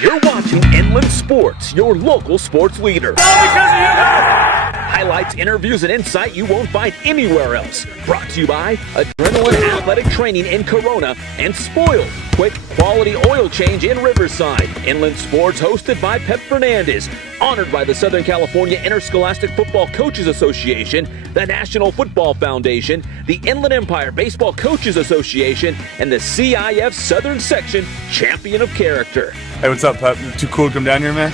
You're watching Inland Sports, your local sports leader. Highlights, interviews, and insight you won't find anywhere else. Brought to you by Adrenaline Athletic Training in Corona and Spoiled, quick quality oil change in Riverside. Inland Sports hosted by Pep Fernandez. Honored by the Southern California Interscholastic Football Coaches Association, the National Football Foundation, the Inland Empire Baseball Coaches Association, and the CIF Southern Section Champion of Character. Hey, what's up, Pep? Too cool to come down here, man?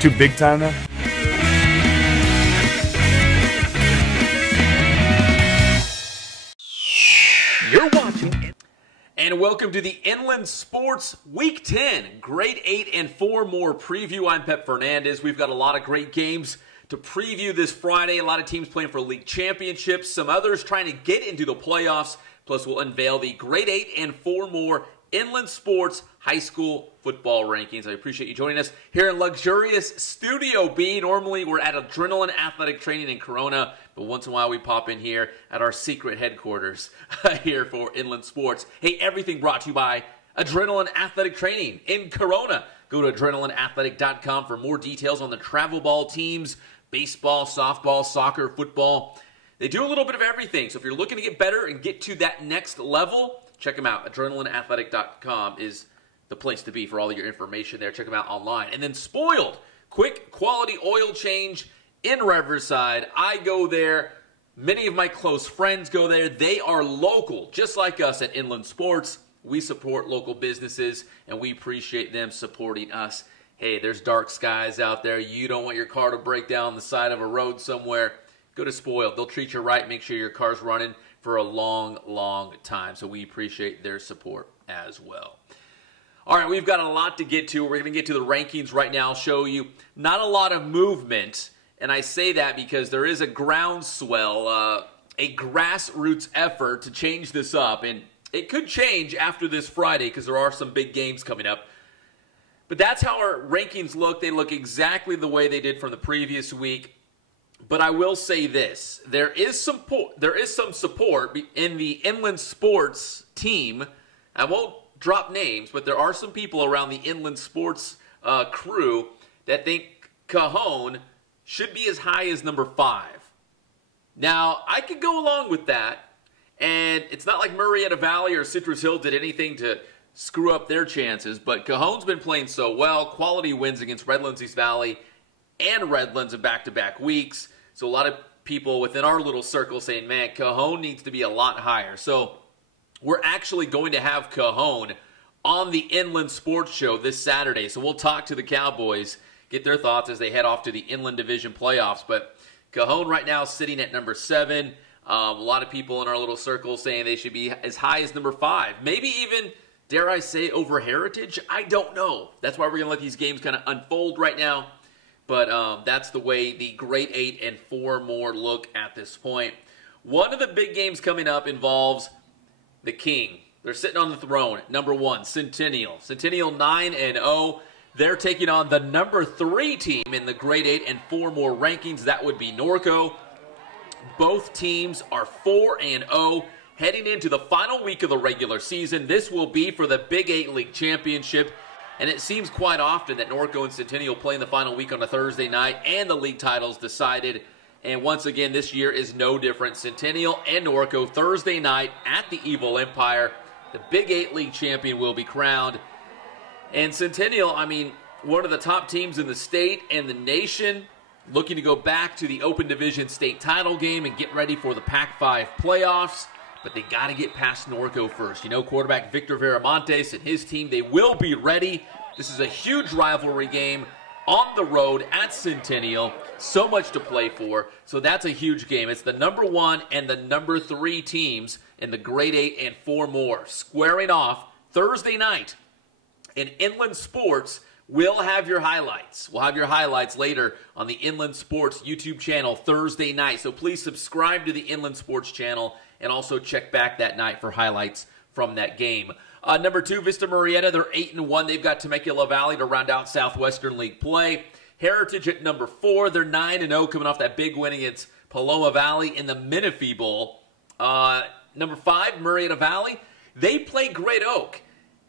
Too big time now? You're watching. And welcome to the Inland Sports Week 10, Grade 8 and 4 more preview. I'm Pep Fernandez. We've got a lot of great games to preview this Friday. A lot of teams playing for league championships, some others trying to get into the playoffs. Plus, we'll unveil the Grade 8 and 4 more Inland Sports high school football rankings. I appreciate you joining us here in luxurious Studio B. Normally, we're at Adrenaline Athletic Training in Corona, but once in a while we pop in here at our secret headquarters here for Inland Sports. Hey, everything brought to you by Adrenaline Athletic Training in Corona. Go to adrenalineathletic.com for more details on the travel ball teams, baseball, softball, soccer, football. They do a little bit of everything, so if you're looking to get better and get to that next level, check them out. Adrenalineathletic.com is the place to be for all of your information there. Check them out online. And then Spoiled, quick quality oil change in Riverside. I go there. Many of my close friends go there. They are local, just like us at Inland Sports. We support local businesses, and we appreciate them supporting us. Hey, there's dark skies out there. You don't want your car to break down the side of a road somewhere. Go to Spoiled. They'll treat you right, make sure your car's running for a long, long time. So we appreciate their support as well. All right, we've got a lot to get to. We're going to get to the rankings right now. I'll show you not a lot of movement, and I say that because there is a groundswell, a grassroots effort to change this up, and it could change after this Friday because there are some big games coming up. But that's how our rankings look. They look exactly the way they did from the previous week. But I will say this. There is some support in the Inland Sports team. I won't drop names, but there are some people around the Inland Sports crew that think Cajon should be as high as number 5. Now, I could go along with that, and it's not like Moreno Valley or Citrus Hill did anything to screw up their chances, but Cajon's been playing so well. Quality wins against Redlands East Valley and Redlands in back-to-back weeks. So a lot of people within our little circle saying, man, Cajon needs to be a lot higher. So we're actually going to have Cajon on the Inland Sports Show this Saturday. So we'll talk to the Cowboys, get their thoughts as they head off to the Inland Division playoffs. But Cajon right now is sitting at number 7. A lot of people in our little circle saying they should be as high as number 5. Maybe even, dare I say, over Heritage? I don't know. That's why we're going to let these games kind of unfold right now. But that's the way the Grade 8 and 4 more look at this point. One of the big games coming up involves the King. They're sitting on the throne. Number 1, Centennial. Centennial 9-0. They're taking on the number 3 team in the Grade 8 and 4 more rankings. That would be Norco. Both teams are 4-0. Heading into the final week of the regular season. This will be for the Big VIII League Championship. And it seems quite often that Norco and Centennial play in the final week on a Thursday night, and the league title's decided. And once again, this year is no different. Centennial and Norco Thursday night at the Evil Empire. The Big VIII League champion will be crowned. And Centennial, I mean, one of the top teams in the state and the nation, looking to go back to the Open Division state title game and get ready for the Pac-5 playoffs. But they got to get past Norco first. You know, quarterback Victor Veramontes and his team, they will be ready. This is a huge rivalry game on the road at Centennial. So much to play for. So that's a huge game. It's the number 1 and the number 3 teams in the Grade 8 and 4 more squaring off Thursday night. And Inland Sports will have your highlights. We'll have your highlights later on the Inland Sports YouTube channel Thursday night. So please subscribe to the Inland Sports channel and also check back that night for highlights from that game. Number 2, Vista Murrieta, they're 8-1. They've got Temecula Valley to round out Southwestern League play. Heritage at number 4, they're 9-0, coming off that big win against Paloma Valley in the Menifee Bowl. Number 5, Moreno Valley, they play Great Oak.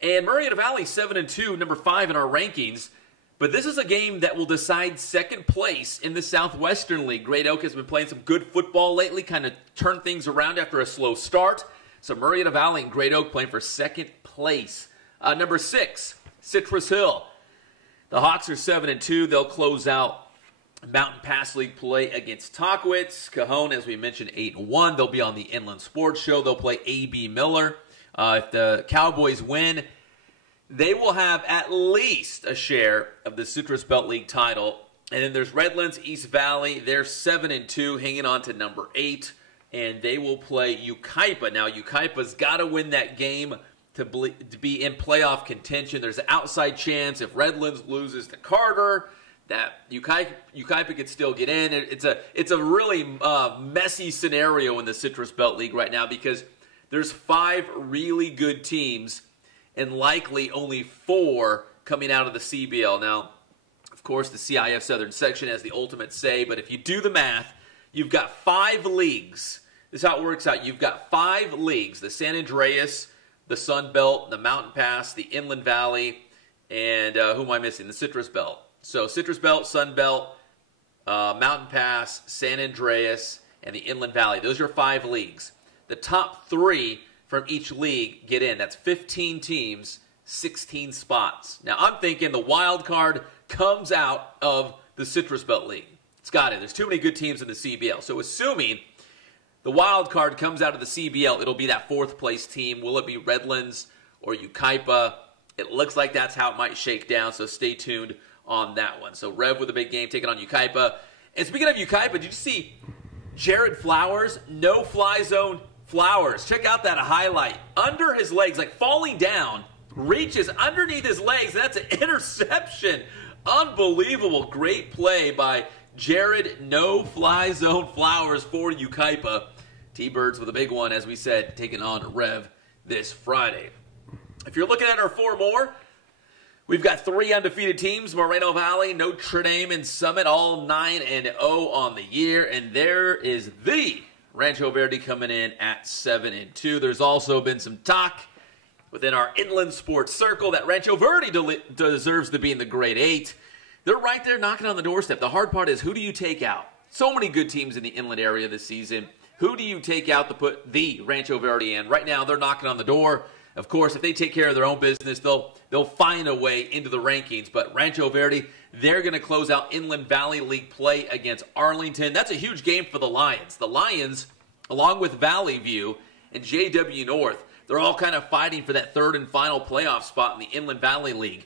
And Moreno Valley 7-2, number 5 in our rankings. But this is a game that will decide second place in the Southwestern League. Great Oak has been playing some good football lately, kind of turned things around after a slow start. So Moreno Valley and Great Oak playing for second place. Number 6, Citrus Hill. The Hawks are 7-2. They'll close out Mountain Pass League play against Tockwitz. Cajon, as we mentioned, 8-1. They'll be on the Inland Sports Show. They'll play A.B. Miller. If the Cowboys win, they will have at least a share of the Citrus Belt League title. And then there's Redlands, East Valley. They're 7-2, hanging on to number 8. And they will play Yucaipa. Now, Yucaipa's got to win that game to be in playoff contention. There's an outside chance if Redlands loses to Carter that Yucaipa could still get in. It's a really messy scenario in the Citrus Belt League right now because there's 5 really good teams and likely only 4 coming out of the CBL. Now, of course, the CIF Southern Section has the ultimate say, but if you do the math, you've got 5 leagues. This is how it works out. You've got 5 leagues: the San Andreas, the Sun Belt, the Mountain Pass, the Inland Valley, and who am I missing? The Citrus Belt. So Citrus Belt, Sun Belt, Mountain Pass, San Andreas, and the Inland Valley. Those are 5 leagues. The top 3 from each league get in. That's 15 teams, 16 spots. Now, I'm thinking the wild card comes out of the Citrus Belt League. It's got it. There's too many good teams in the CBL. So assuming the wild card comes out of the CBL, it'll be that 4th place team. Will it be Redlands or Yucaipa? It looks like that's how it might shake down, so stay tuned on that one. So Rev with a big game taking on Yucaipa. And speaking of Yucaipa, did you see Jared Flowers? No fly zone Flowers. Check out that highlight. Under his legs, like falling down, reaches underneath his legs. That's an interception. Unbelievable. Great play by Jared No Fly Zone Flowers for Yucaipa. T-Birds with a big one, as we said, taking on Rev this Friday. If you're looking at our 4 more, we've got 3 undefeated teams: Moreno Valley, Notre Dame, and Summit, all 9-0 on the year. And there is the Rancho Verde coming in at 7-2. There's also been some talk within our inland sports circle that Rancho Verde deserves to be in the grade 8. They're right there knocking on the doorstep. The hard part is, who do you take out? So many good teams in the inland area this season. Who do you take out to put the Rancho Verde in? Right now, they're knocking on the door. Of course, if they take care of their own business, they'll find a way into the rankings. But Rancho Verde, they're going to close out Inland Valley League play against Arlington. That's a huge game for the Lions. The Lions, along with Valley View and JW North, they're all kind of fighting for that 3rd and final playoff spot in the Inland Valley League.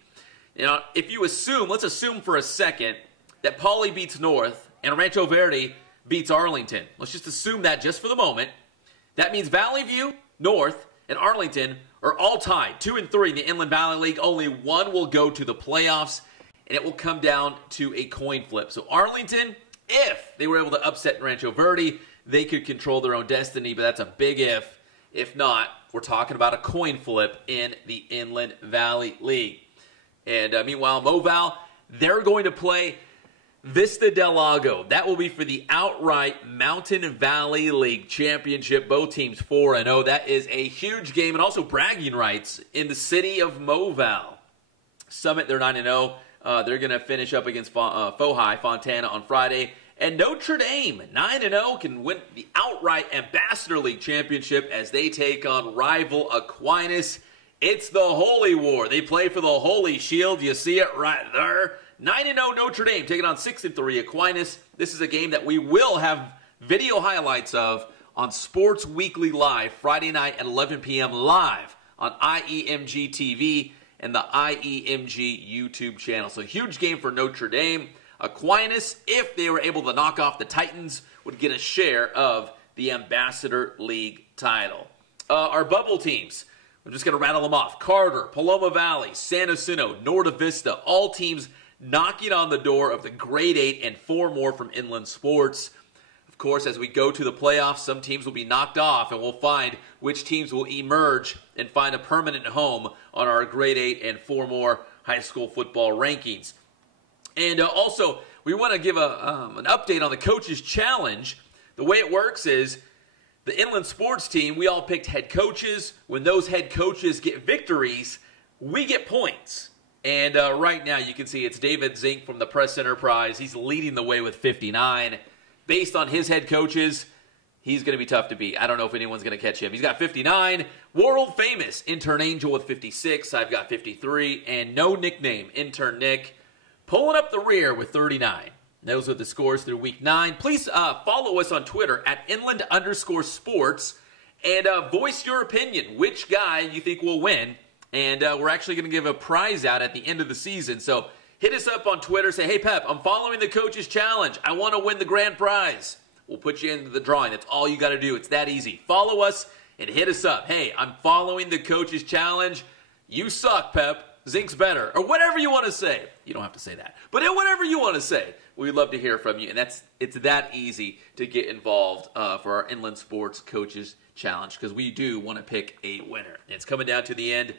Now, if you assume, let's assume for a second, that Pauley beats North and Rancho Verde beats Arlington. Let's just assume that just for the moment. That means Valley View, North, and Arlington are all tied, 2 and 3 in the Inland Valley League. Only one will go to the playoffs, and it will come down to a coin flip. So Arlington, if they were able to upset Rancho Verde, they could control their own destiny, but that's a big if. If not, we're talking about a coin flip in the Inland Valley League. And meanwhile, Moval, they're going to play Vista del Lago. That will be for the outright Mountain Valley League Championship. Both teams 4-0. That is a huge game and also bragging rights in the city of Moval. Summit, they're 9-0. They're going to finish up against Fohai, Fontana on Friday. And Notre Dame, 9-0, can win the outright Ambassador League Championship as they take on rival Aquinas. It's the Holy War. They play for the Holy Shield. You see it right there. 9-0 Notre Dame taking on 6-3 Aquinas. This is a game that we will have video highlights of on Sports Weekly Live Friday night at 11 p.m. live on IEMG TV and the IEMG YouTube channel. So huge game for Notre Dame. Aquinas, if they were able to knock off the Titans, would get a share of the Ambassador League title. Our bubble teams, I'm just going to rattle them off. Carter, Paloma Valley, San Jacinto, Norte Vista, all teams knocking on the door of the grade 8 and 4 more from Inland Sports. Of course, as we go to the playoffs, some teams will be knocked off, and we'll find which teams will emerge and find a permanent home on our grade 8 and 4 more high school football rankings. And also, we want to give an update on the Coaches Challenge. The way it works is the Inland Sports team, we all picked head coaches. When those head coaches get victories, we get points. And right now you can see it's David Zink from the Press Enterprise. He's leading the way with 59. Based on his head coaches, he's going to be tough to beat. I don't know if anyone's going to catch him. He's got 59. World famous Intern Angel with 56. I've got 53. And no nickname, Intern Nick, pulling up the rear with 39. Those are the scores through week 9. Please follow us on Twitter at @inland_sports and voice your opinion. Which guy you think will win? And we're actually going to give a prize out at the end of the season. So hit us up on Twitter. Say, hey, Pep, I'm following the Coach's Challenge. I want to win the grand prize. We'll put you into the drawing. That's all you got to do. It's that easy. Follow us and hit us up. Hey, I'm following the Coach's Challenge. You suck, Pep. Zink's better. Or whatever you want to say. You don't have to say that. But whatever you want to say. We'd love to hear from you. And it's that easy to get involved for our Inland Sports Coaches Challenge, because we do want to pick a winner. It's coming down to the end.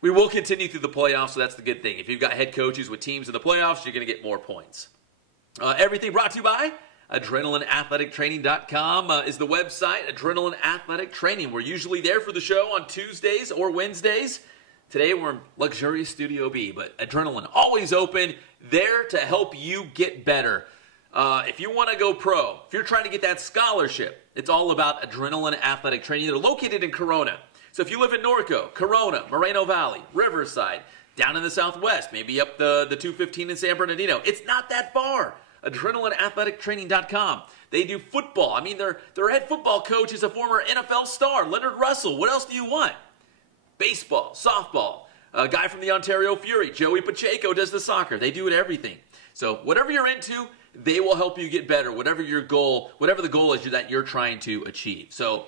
We will continue through the playoffs, so that's the good thing. If you've got head coaches with teams in the playoffs, you're going to get more points. Everything brought to you by AdrenalineAthleticTraining.com is the website. Adrenaline Athletic Training. We're usually there for the show on Tuesdays or Wednesdays. Today we're in luxurious Studio B, but Adrenaline always open, there to help you get better. If you want to go pro, if you're trying to get that scholarship, it's all about Adrenaline Athletic Training. They're located in Corona. So if you live in Norco, Corona, Moreno Valley, Riverside, down in the Southwest, maybe up the 215 in San Bernardino, it's not that far. AdrenalineAthleticTraining.com. They do football. I mean, their head football coach is a former NFL star, Leonard Russell. What else do you want? Baseball, softball. A guy from the Ontario Fury, Joey Pacheco, does the soccer. They do it everything. So whatever you're into, they will help you get better, whatever the goal is that you're trying to achieve. So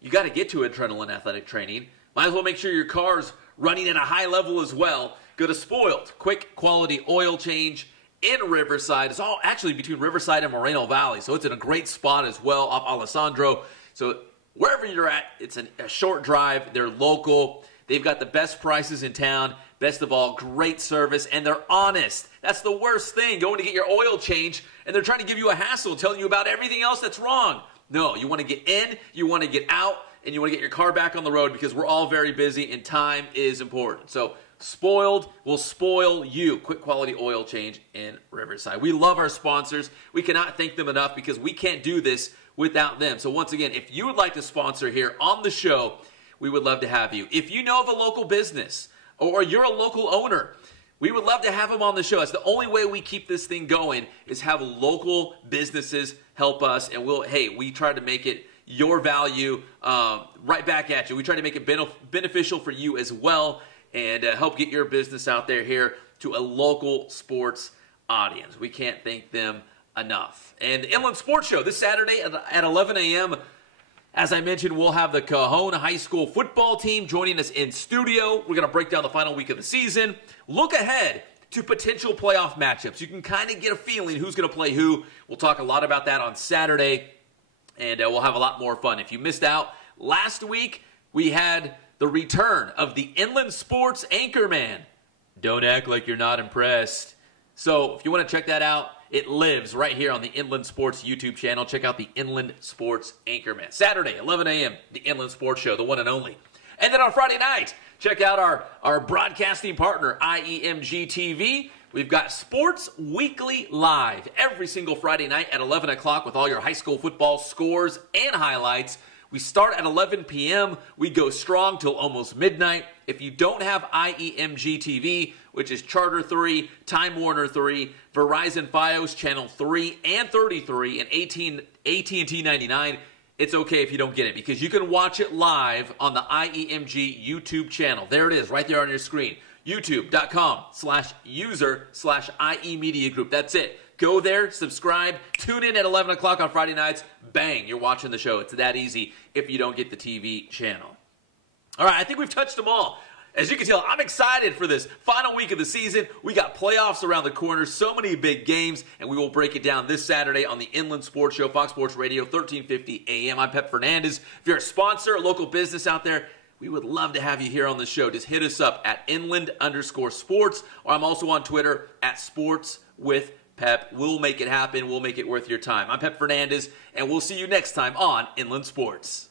you got to get to Adrenaline Athletic Training. Might as well make sure your car's running at a high level as well. Go to Spoiled, quick quality oil change in Riverside. It's all actually between Riverside and Moreno Valley, so it's in a great spot as well, off Alessandro. So wherever you're at, it's a short drive. They're local. They've got the best prices in town. Best of all, great service, and they're honest. That's the worst thing, going to get your oil change, and they're trying to give you a hassle, telling you about everything else that's wrong. No, you want to get in, you want to get out, and you want to get your car back on the road, because we're all very busy, and time is important. So Spoiled will spoil you. Quick quality oil change in Riverside. We love our sponsors. We cannot thank them enough, because we can't do this without them. So once again, if you would like to sponsor here on the show, we would love to have you. If you know of a local business or you're a local owner, we would love to have them on the show. That's the only way we keep this thing going, is have local businesses help us. And we try to make it your value right back at you. We try to make it beneficial for you as well, and help get your business out there here to a local sports audience. We can't thank them enough. And the Inland Sports Show this Saturday at 11 a.m., as I mentioned, we'll have the Cajon High School football team joining us in studio. We're going to break down the final week of the season, look ahead to potential playoff matchups. You can kind of get a feeling who's going to play who. We'll talk a lot about that on Saturday, and we'll have a lot more fun. If you missed out last week, we had the return of the Inland Sports Anchorman. Don't act like you're not impressed. So if you want to check that out, it lives right here on the Inland Sports YouTube channel. Check out the Inland Sports Anchorman. Saturday, 11 a.m., the Inland Sports Show, the one and only. And then on Friday night, check out our broadcasting partner, IEMG TV. We've got Sports Weekly Live every single Friday night at 11 o'clock with all your high school football scores and highlights. We start at 11 p.m. We go strong till almost midnight. If you don't have IEMG TV, which is Charter 3, Time Warner 3, Verizon Fios Channel 3 and 33, and AT&T 99, it's okay if you don't get it, because you can watch it live on the IEMG YouTube channel. There it is, right there on your screen. YouTube.com/user/IE Media Group. That's it. Go there, subscribe, tune in at 11 o'clock on Friday nights. Bang, you're watching the show. It's that easy if you don't get the TV channel. All right, I think we've touched them all. As you can tell, I'm excited for this final week of the season. We got playoffs around the corner, so many big games, and we will break it down this Saturday on the Inland Sports Show, Fox Sports Radio, 1350 AM. I'm Pep Fernandez. If you're a sponsor, a local business out there, we would love to have you here on the show. Just hit us up at Inland_Sports, or I'm also on Twitter at SportsWithPep. We'll make it happen. We'll make it worth your time. I'm Pep Fernandez, and we'll see you next time on Inland Sports.